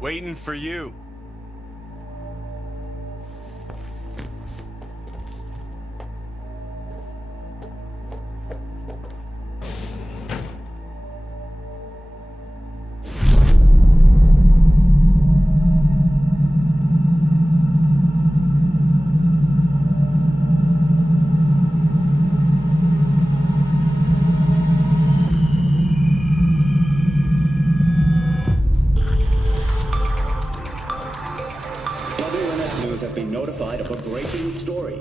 Waiting for you. Has been notified of a breaking story.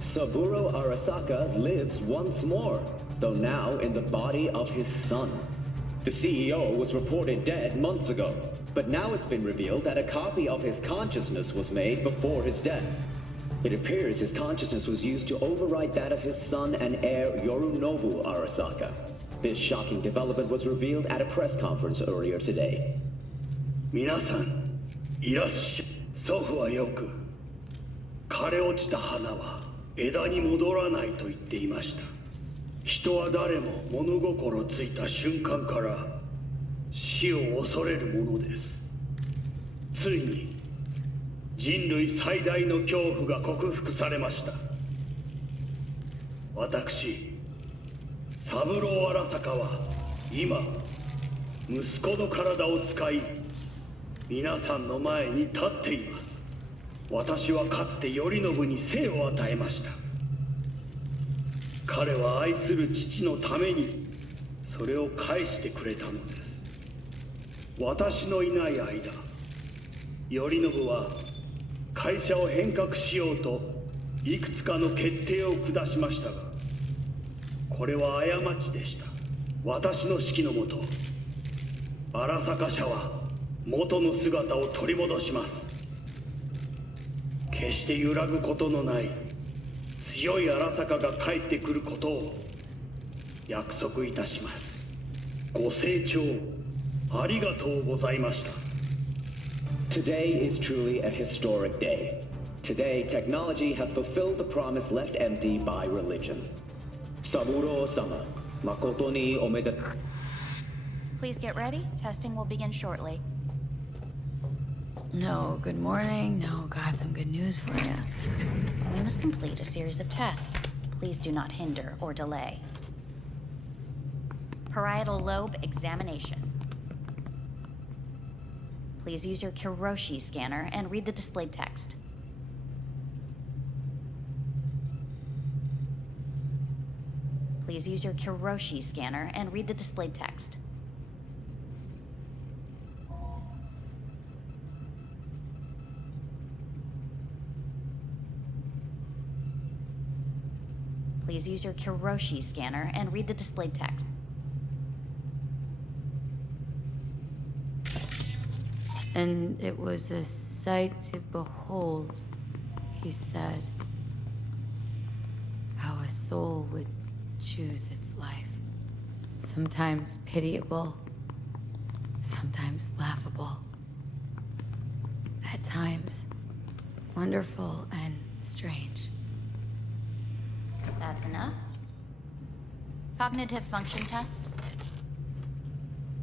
Saburo Arasaka lives once more, though now in the body of his son. The CEO was reported dead months ago, but now it's been revealed that a copy of his consciousness was made before his death. It appears his consciousness was used to override that of his son and heir Yorinobu Arasaka. This shocking development was revealed at a press conference earlier today. 皆さん、いらっしゃい。祖父はよく枯れ落ちた花は枝に戻らないと言っていました。人は誰も物心ついた瞬間から死を恐れるものです。ついに人類最大の恐怖が克服されました。私、三郎荒坂は今息子の体を使い皆さんの前に立っています。私はかつて頼信に生を与えました。彼は愛する父のためにそれを返してくれたのです。私のいない間、頼信は会社を変革しようといくつかの決定を下しましたが、これは過ちでした。私の指揮のもと、荒坂社は元の姿を取り戻します。決して揺らぐことのない強い荒坂が帰ってくることを約束いたします。ご清聴ありがとうございました。 Today is truly a historic day. Today, technology has fulfilled the promise left empty by religion. Saburo-sama, makoto ni omedetou. Please get ready. Testing will begin shortly. No, good morning. No, got some good news for you. We must complete a series of tests. Please do not hinder or delay. Parietal lobe examination. Please use your Kiroshi scanner and read the displayed text. Please use your Kiroshi scanner and read the displayed text. Please use your Kiroshi scanner and read the displayed text. And it was a sight to behold, he said, how a soul would choose its life. Sometimes pitiable, sometimes laughable. At times, wonderful and strange. That's enough. Cognitive function test.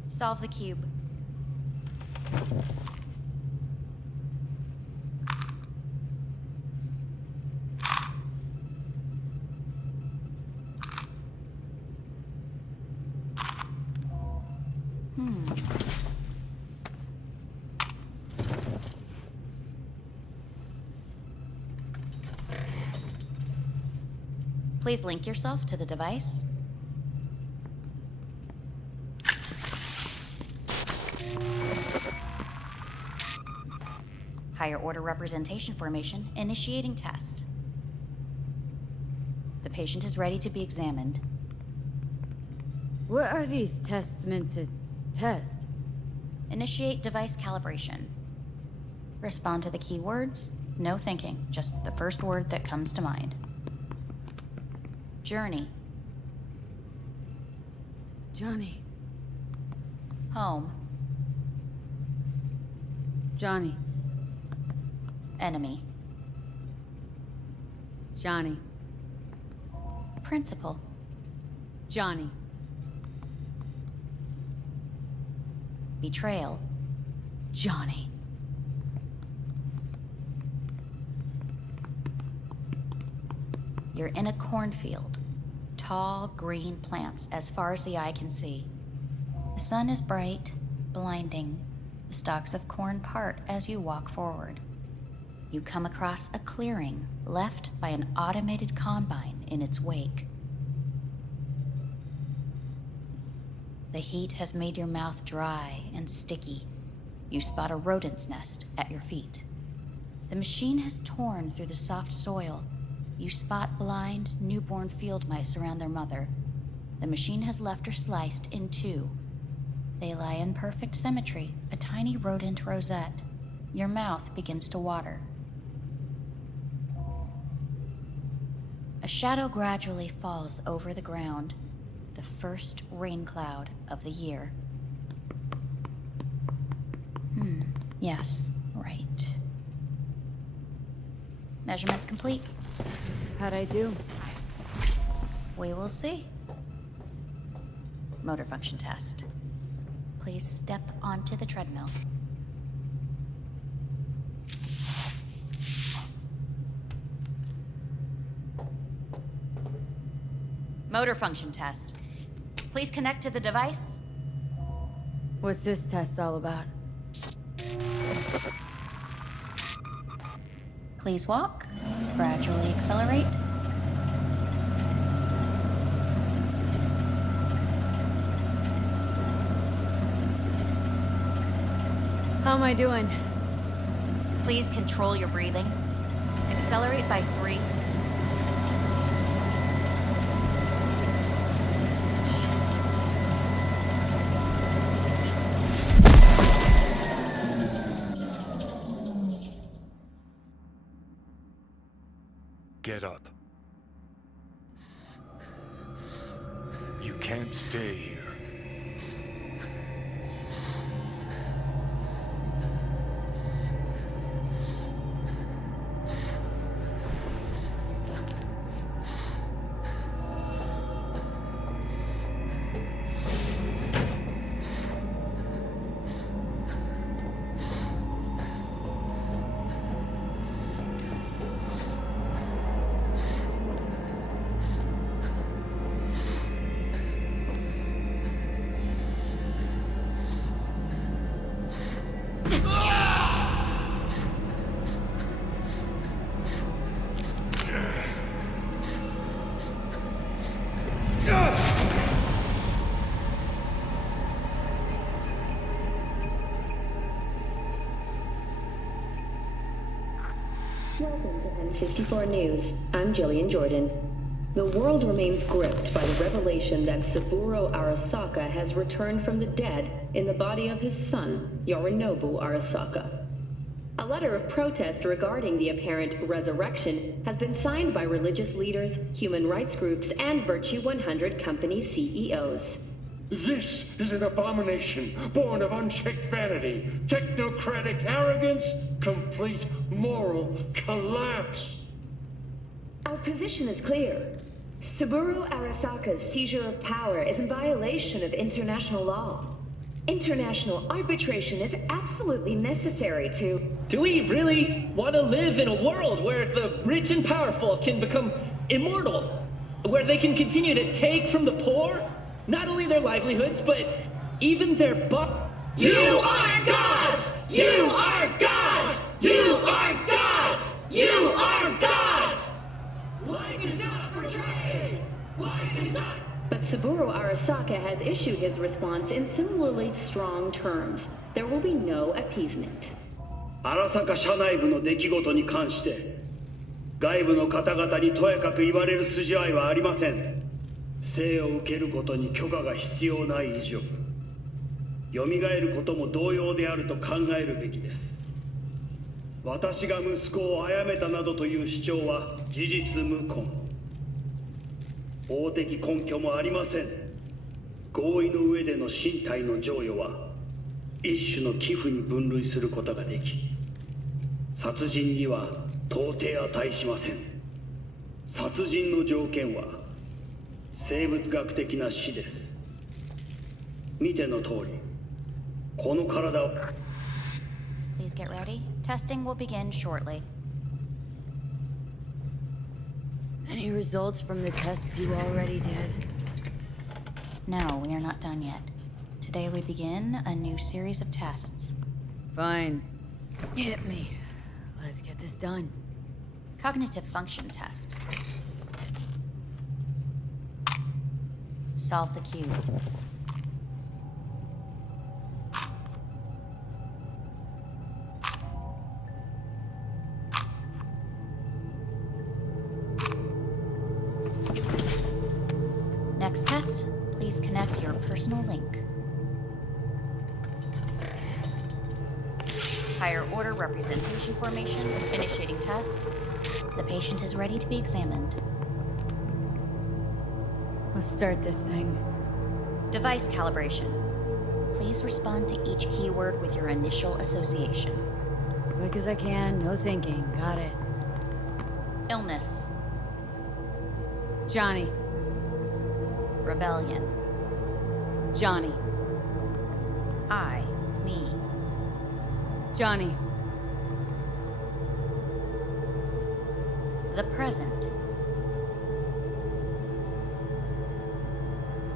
Solve the cube. Please link yourself to the device. Higher order representation formation, initiating test. The patient is ready to be examined. What are these tests meant to test? Initiate device calibration. Respond to the keywords. No thinking, just the first word that comes to mind. Journey. Johnny. Home. Johnny. Enemy. Johnny. Principal. Johnny. Betrayal. Johnny. You're in a cornfield. Tall, green plants as far as the eye can see. The sun is bright, blinding. The stalks of corn part as you walk forward. You come across a clearing left by an automated combine in its wake. The heat has made your mouth dry and sticky. You spot a rodent's nest at your feet. The machine has torn through the soft soil. You spot blind, newborn field mice around their mother. The machine has left her sliced in two. They lie in perfect symmetry, a tiny rodent rosette. Your mouth begins to water. A shadow gradually falls over the ground, the first rain cloud of the year. Yes, right. Measurements complete. How'd I do? We will see. Motor function test. Please step onto the treadmill. Motor function test. Please connect to the device. What's this test all about? Please walk. Gradually accelerate. How am I doing? Please control your breathing. Accelerate by 3. Get up. You can't stay here. Welcome to N54 News. I'm Jillian Jordan. The world remains gripped by the revelation that Saburo Arasaka has returned from the dead in the body of his son, Yorinobu Arasaka. A letter of protest regarding the apparent resurrection has been signed by religious leaders, human rights groups, and Virtue 100 company CEOs. This is an abomination born of unchecked vanity, technocratic arrogance, complete moral collapse. Our position is clear. Saburo Arasaka's seizure of power is in violation of international law. International arbitration is absolutely necessary to... Do we really want to live in a world where the rich and powerful can become immortal? Where they can continue to take from the poor? Not only their livelihoods, but even their You are gods! You are gods! You are gods! You are gods! Life is not for trade! Life is not... But Saburo Arasaka has issued his response in similarly strong terms. There will be no appeasement. 荒坂社内部の出来事に関して外部の方々にとやかく言われる筋合いはありません。生を受けることに許可が必要ない以上蘇ることも同様であると考えるべきです。私が息子を殺めたなどという主張は事実無根。法的根拠もありません。合意の上での身体の贈与は一種の寄付に分類することができ、殺人には到底値しません。殺人の条件は生物学的な死です。見ての通り、この体を Please get ready. Testing will begin shortly. Any results from the tests you already did? No, we are not done yet. Today we begin a new series of tests. Fine. Hit me. Let's get this done. Cognitive function test. Solve the cube. Next test, please connect your personal link. Higher order representation formation, initiating test. The patient is ready to be examined. Let's start this thing. Device calibration. Please respond to each keyword with your initial association. As quick as I can, no thinking. Got it. Illness. Johnny. Rebellion. Johnny. I. Me. Johnny. The present.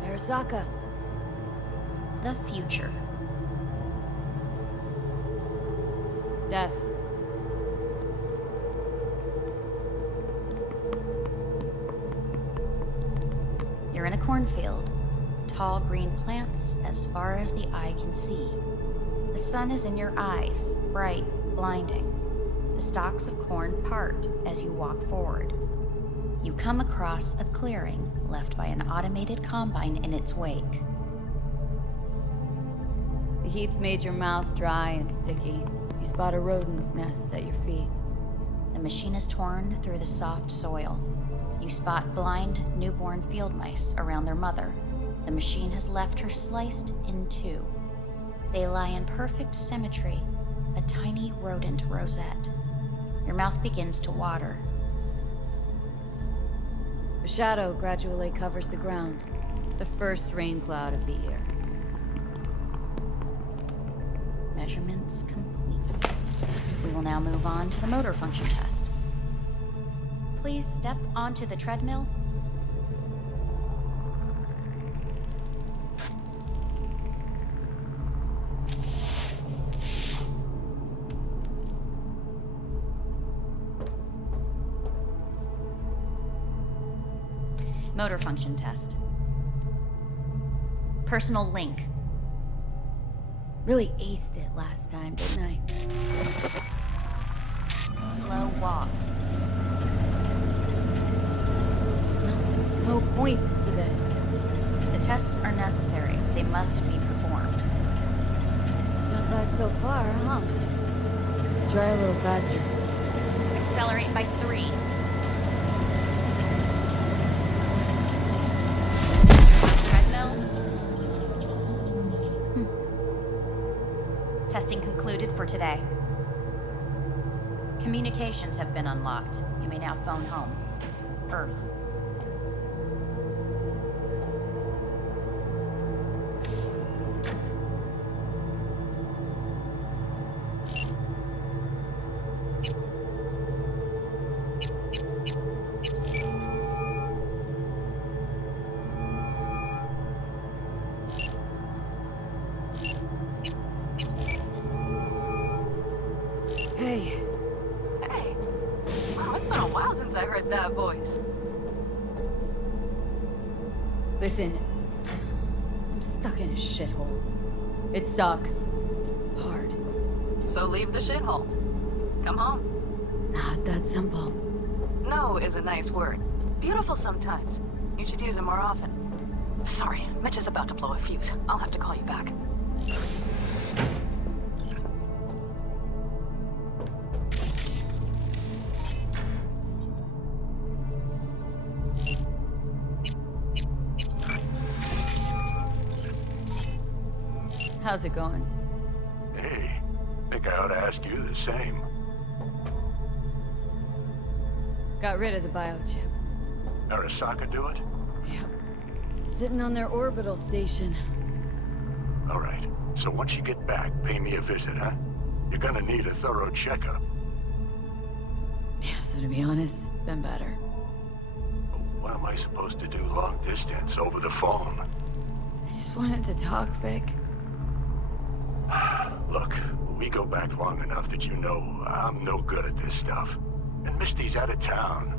Arasaka. The future. Death. You're in a cornfield. Tall green plants as far as the eye can see. The sun is in your eyes, bright, blinding. The stalks of corn part as you walk forward. You come across a clearing left by an automated combine in its wake. The heat's made your mouth dry and sticky. You spot a rodent's nest at your feet. The machine is torn through the soft soil. You spot blind, newborn field mice around their mother. The machine has left her sliced in two. They lie in perfect symmetry, a tiny rodent rosette. Your mouth begins to water. A shadow gradually covers the ground. The first rain cloud of the year. Measurements complete. We will now move on to the motor function test. Please step onto the treadmill. Motor function test. Personal link. Really aced it last time, didn't I? Slow walk. No point to this. The tests are necessary. They must be performed. Not bad so far, huh? Try a little faster. Accelerate by 3. Treadmill. Testing concluded for today. Communications have been unlocked. You may now phone home. Earth. Hey. Hey. Wow, it's been a while since I heard that voice. Listen. I'm stuck in a shithole. It sucks. Hard. So leave the shithole. Come home. Not that simple. No is a nice word. Beautiful sometimes. You should use it more often. Sorry, Mitch is about to blow a fuse. I'll have to call you back. How's it going? Hey, think I ought to ask you the same. Got rid of the biochip. Arasaka do it? Yep. Sitting on their orbital station. All right. So once you get back, pay me a visit, huh? You're gonna need a thorough checkup. Yeah, so to be honest, been better. What am I supposed to do long distance over the phone? I just wanted to talk, Vic. Look, we go back long enough that you know I'm no good at this stuff. And Misty's out of town.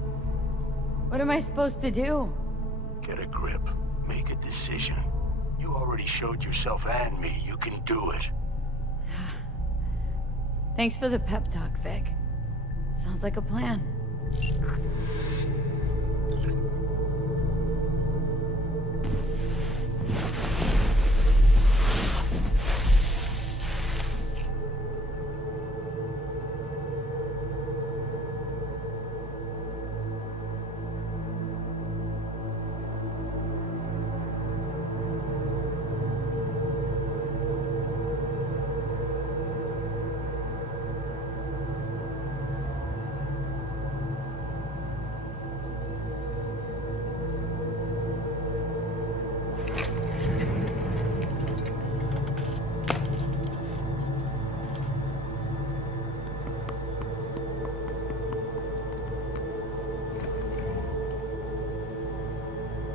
What am I supposed to do? Get a grip. Make a decision. You already showed yourself and me you can do it. Thanks for the pep talk, Vic. Sounds like a plan.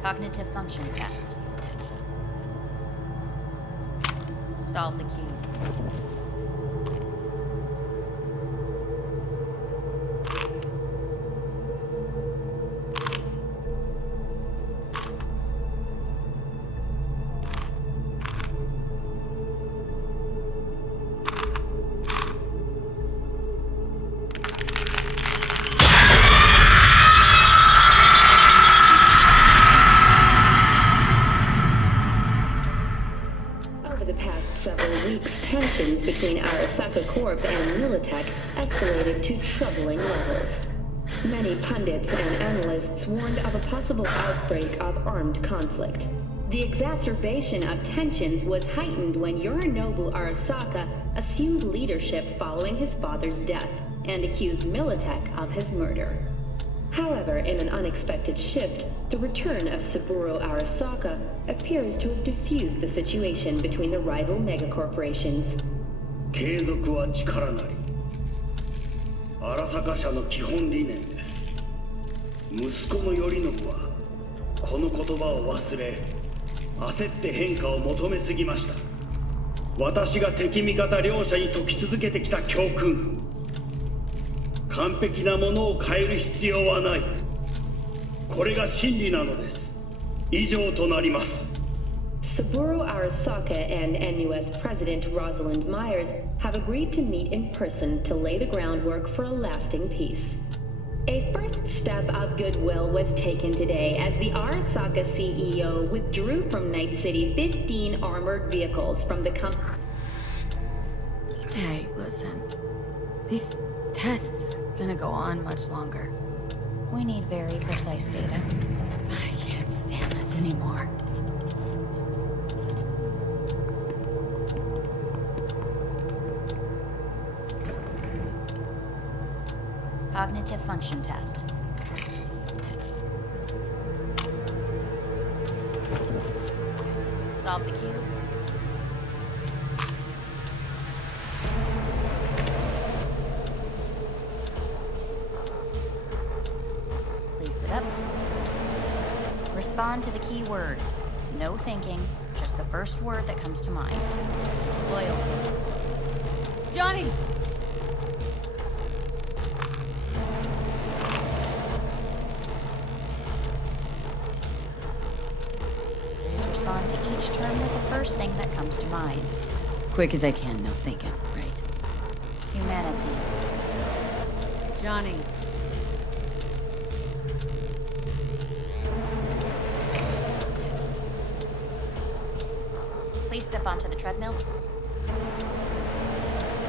Cognitive function test. Solve the cube. Tensions between Arasaka Corp and Militech escalated to troubling levels. Many pundits and analysts warned of a possible outbreak of armed conflict. The exacerbation of tensions was heightened when Yorinobu Arasaka assumed leadership following his father's death and accused Militech of his murder. However, in an unexpected shift, the return of Saburo Arasaka appears to have diffused the situation between the rival megacorporations. 継続は力なり。荒坂社の基本理念です。息子の頼信はこの言葉を忘れ、焦って変化を求めすぎました。私が敵味方両者に説き続けてきた教訓。完璧なものを変える必要はない。これが真理なのです。以上となります。Saburo Arasaka and NUS President Rosalind Myers have agreed to meet in person to lay the groundwork for a lasting peace. A first step of goodwill was taken today as the Arasaka CEO withdrew from Night City 15 armored vehicles from the company. Hey, listen. These tests gonna go on much longer. We need very precise data. I can't stand this anymore. Cognitive function test. Solve the cube. Please sit up. Respond to the key words. No thinking, just the first word that comes to mind. Loyalty. Johnny! Please respond to each term with the first thing that comes to mind. Quick as I can, no thinking, right? Humanity. Johnny. Please step onto the treadmill.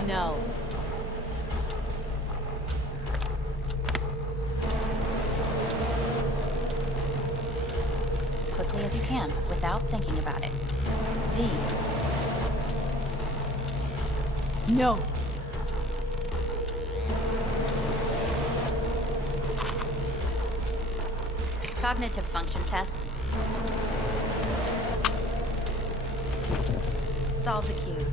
No. As quickly as you can, without thinking about it. V. No. Cognitive function test. Solve the cube.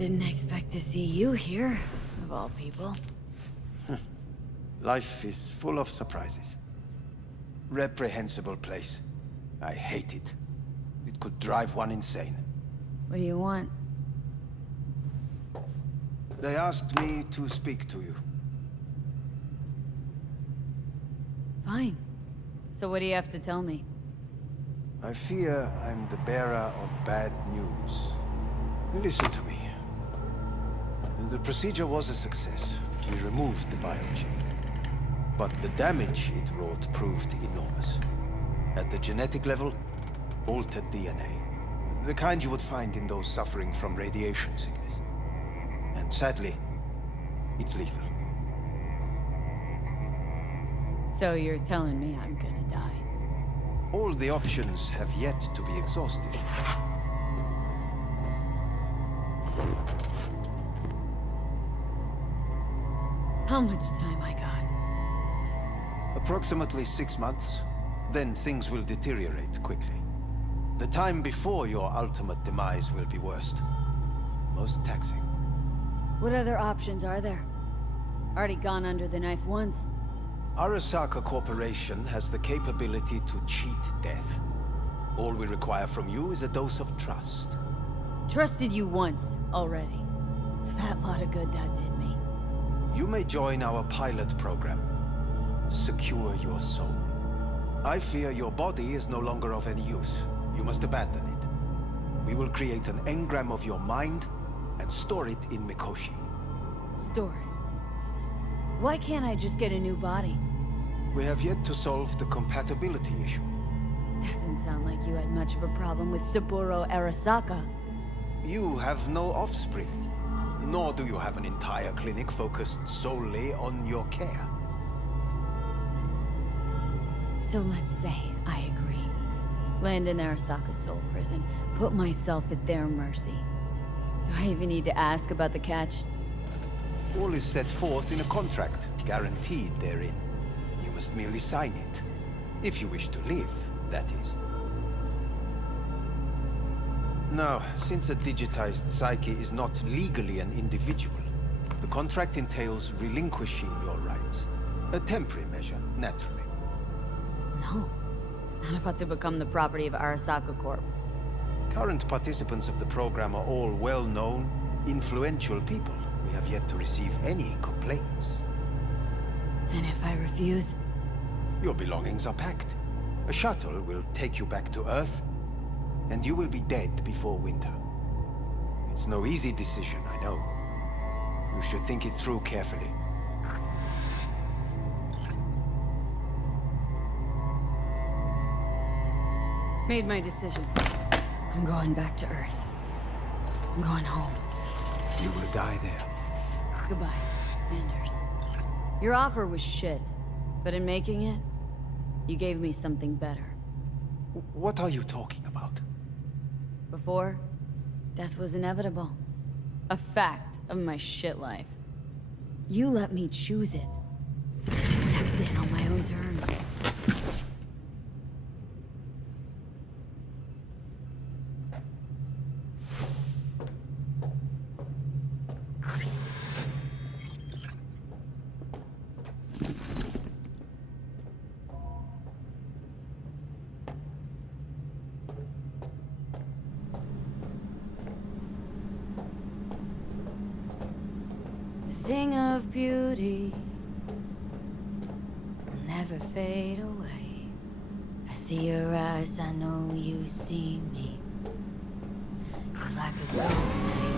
Didn't expect to see you here, of all people. Life is full of surprises. Reprehensible place. I hate it. It could drive one insane. What do you want? They asked me to speak to you. Fine. So what do you have to tell me? I fear I'm the bearer of bad news. Listen to me. The procedure was a success. We removed the biochip. But the damage it wrought proved enormous. At the genetic level, altered DNA. The kind you would find in those suffering from radiation sickness. And sadly, it's lethal. So you're telling me I'm gonna die? All the options have yet to be exhausted. How much time I got? Approximately 6 months. Then things will deteriorate quickly. The time before your ultimate demise will be worst. Most taxing. What other options are there? Already gone under the knife once. Arasaka Corporation has the capability to cheat death. All we require from you is a dose of trust. Trusted you once already. Fat lot of good that did me. You may join our pilot program. Secure your soul. I fear your body is no longer of any use. You must abandon it. We will create an engram of your mind and store it in Mikoshi. Store it? Why can't I just get a new body? We have yet to solve the compatibility issue. Doesn't sound like you had much of a problem with Saburo Arasaka. You have no offspring. Nor do you have an entire clinic focused solely on your care. So let's say I agree. Land in Arasaka's soul prison. Put myself at their mercy. Do I even need to ask about the catch? All is set forth in a contract, guaranteed therein. You must merely sign it. If you wish to live, that is. Now, since a digitized psyche is not legally an individual, the contract entails relinquishing your rights. A temporary measure, naturally. No. Not about to become the property of Arasaka Corp. Current participants of the program are all well-known, influential people. We have yet to receive any complaints. And if I refuse? Your belongings are packed. A shuttle will take you back to Earth, and you will be dead before winter. It's no easy decision, I know. You should think it through carefully. Made my decision. I'm going back to Earth. I'm going home. You will die there. Goodbye, Anders. Your offer was shit, but in making it, you gave me something better. What are you talking about? Before, death was inevitable. A fact of my shit life. You let me choose it. Accept it on my own terms. Thing of beauty will never fade away. I see your eyes, I know you see me. You're like a ghost anywhere.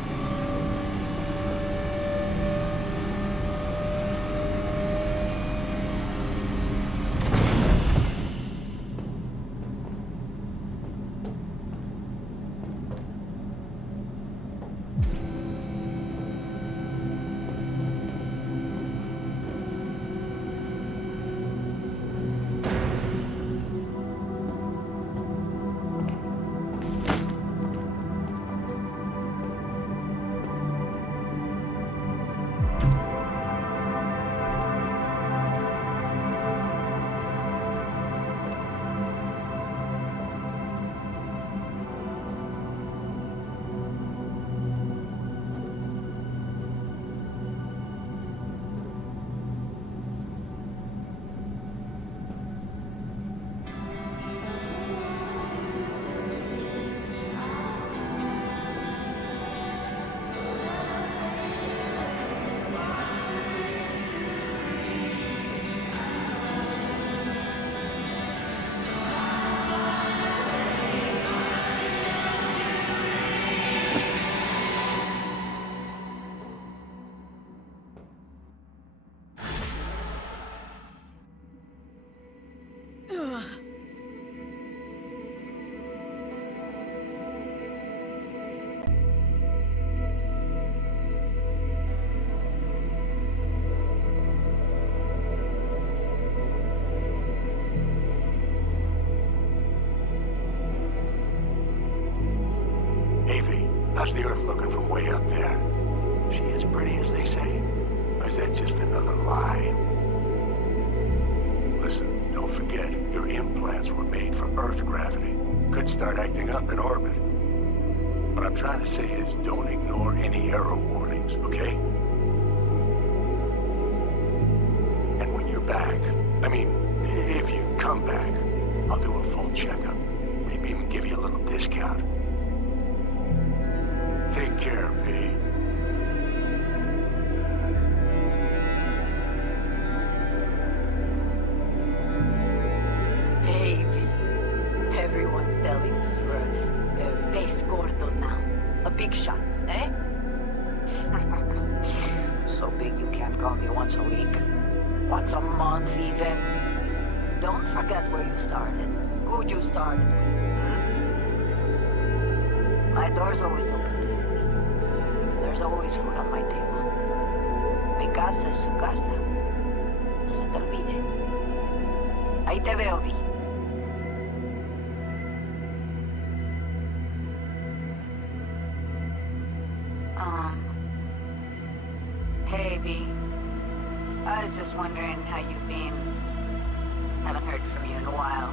Hey, V, how's the Earth looking from way up there? She as pretty as they say? Or is that just another lie? Listen, don't forget, your implants were made for Earth gravity. Could start acting up in orbit. What I'm trying to say is, don't ignore any error warnings, okay? And when you're back, I mean, if you come back, I'll do a full checkup. Maybe even give you a little discount. Take care, V. Hey, V. Everyone's telling me you're a base gordo now. A big shot, eh? So big you can't call me once a week. Once a month, even. Don't forget where you started. Who you started with, My door's always open to you, V. There's always food on my table. Mi casa es su casa. No se te olvide. Ahí te veo, V. Hey, V. I was just wondering how you've been. Haven't heard from you in a while.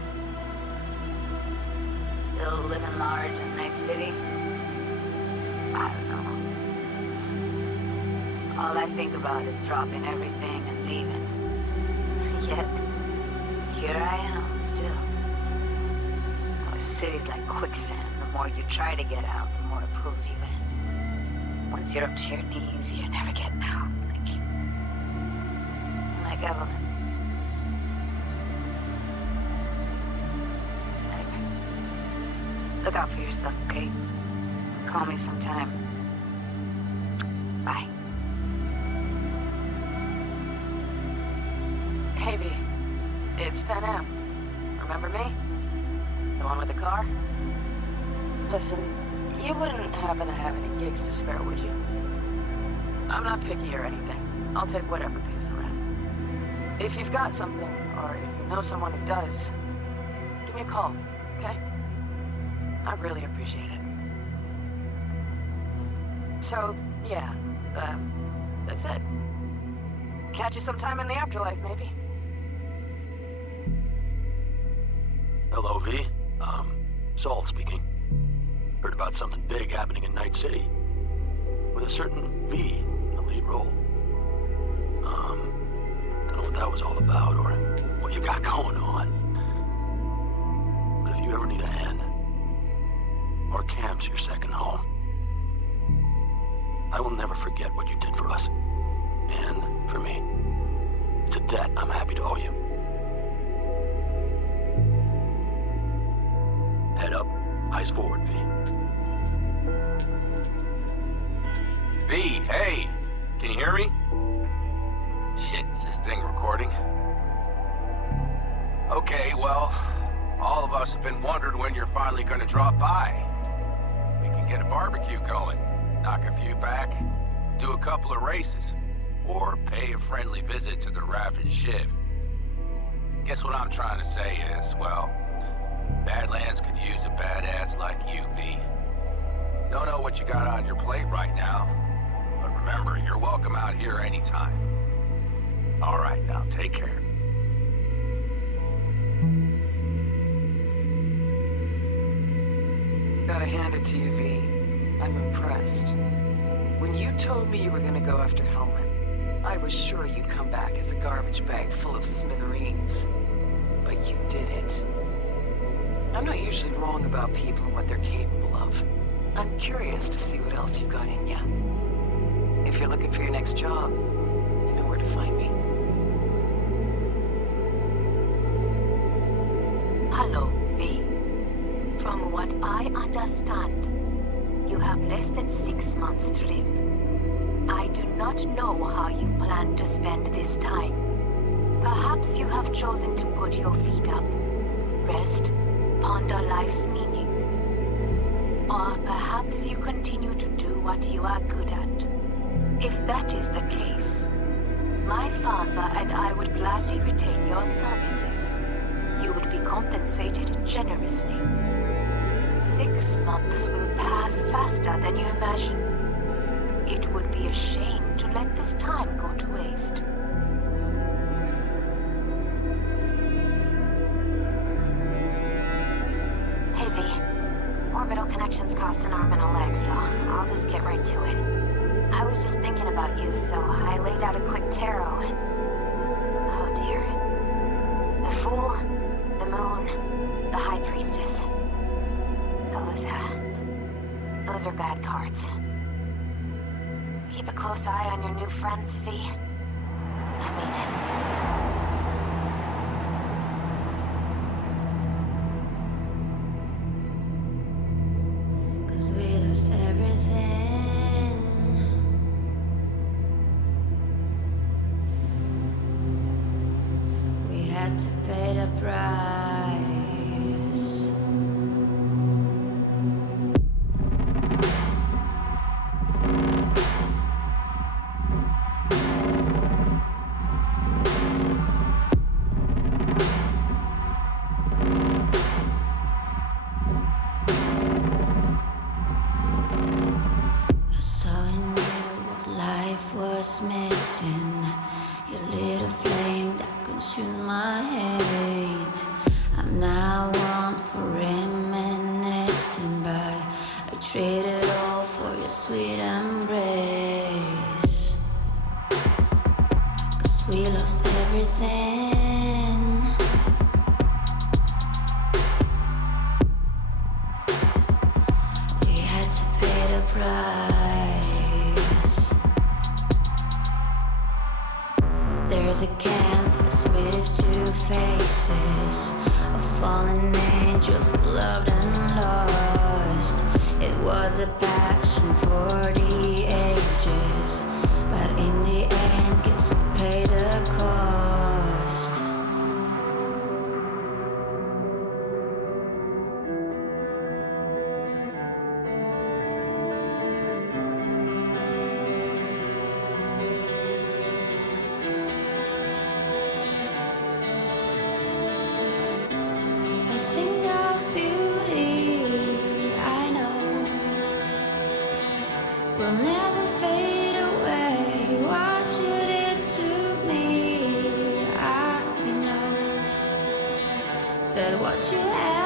Still living large in Night City? I don't know. All I think about is dropping everything and leaving. Yet, here I am, still. Oh, the city's like quicksand. The more you try to get out, the more it pulls you in. Once you're up to your knees, you're never getting out. Like Evelyn. Anyway, look out for yourself, okay? Call me sometime. Bye. Hey, V. It's Pan Am. Remember me? The one with the car? Listen, you wouldn't happen to have any gigs to spare, would you? I'm not picky or anything. I'll take whatever pays around. If you've got something, or you know someone who does, give me a call, okay? I really appreciate it. So, yeah, that's it. Catch you sometime in the afterlife, maybe. Hello, V. Saul speaking. Heard about something big happening in Night City. With a certain V in the lead role. Don't know what that was all about, or what you got going on. But if you ever need a hand, our camp's your second home. I will never forget what you did for us. And for me. It's a debt I'm happy to owe you. Head up, eyes forward, V. V, hey! Can you hear me? Shit, is this thing recording? Okay, well, all of us have been wondering when you're finally gonna drop by. We can get a barbecue going, knock a few back, do a couple of races, or pay a friendly visit to the Raff and Shiv. Guess what I'm trying to say is, well, Badlands could use a badass like you, V. Don't know what you got on your plate right now, but remember, you're welcome out here anytime. All right, now take care. Gotta hand it to you, V. I'm impressed. When you told me you were gonna go after Hellman, I was sure you'd come back as a garbage bag full of smithereens. But you did it. I'm not usually wrong about people and what they're capable of. I'm curious to see what else you've got in ya. If you're looking for your next job, you know where to find me. Hello, V. From what I understand, you have less than 6 months to live. I do not know how you plan to spend this time. Perhaps you have chosen to put your feet up, rest, ponder life's meaning. Or perhaps you continue to do what you are good at. If that is the case, my father and I would gladly retain your services. You would be compensated generously. 6 months will pass faster than you imagine. It would be a shame to let this time go to waste. Hey V, orbital connections cost an arm and a leg, so I'll just get right to it. I was just thinking about you, so I laid out a quick tarot and... oh dear. The Fool, the Moon, the High Priestess. Those are bad cards. Keep a close eye on your new friends, V. I mean it. 'Cause we lost everything. We had to pay the price. I saw in you what life was missing. Your little flame that consumed my hate. I'm now one for reminiscing, but I traded all for your sweet embrace. 'Cause we lost everything. We had to pay the price. There's a canvas with two faces of fallen angels who loved and lost. It was a passion for the ages, but in the end, guess we paid the cost. I think of beauty, I know, will never fade away. What you did to me, I know. Said what you had.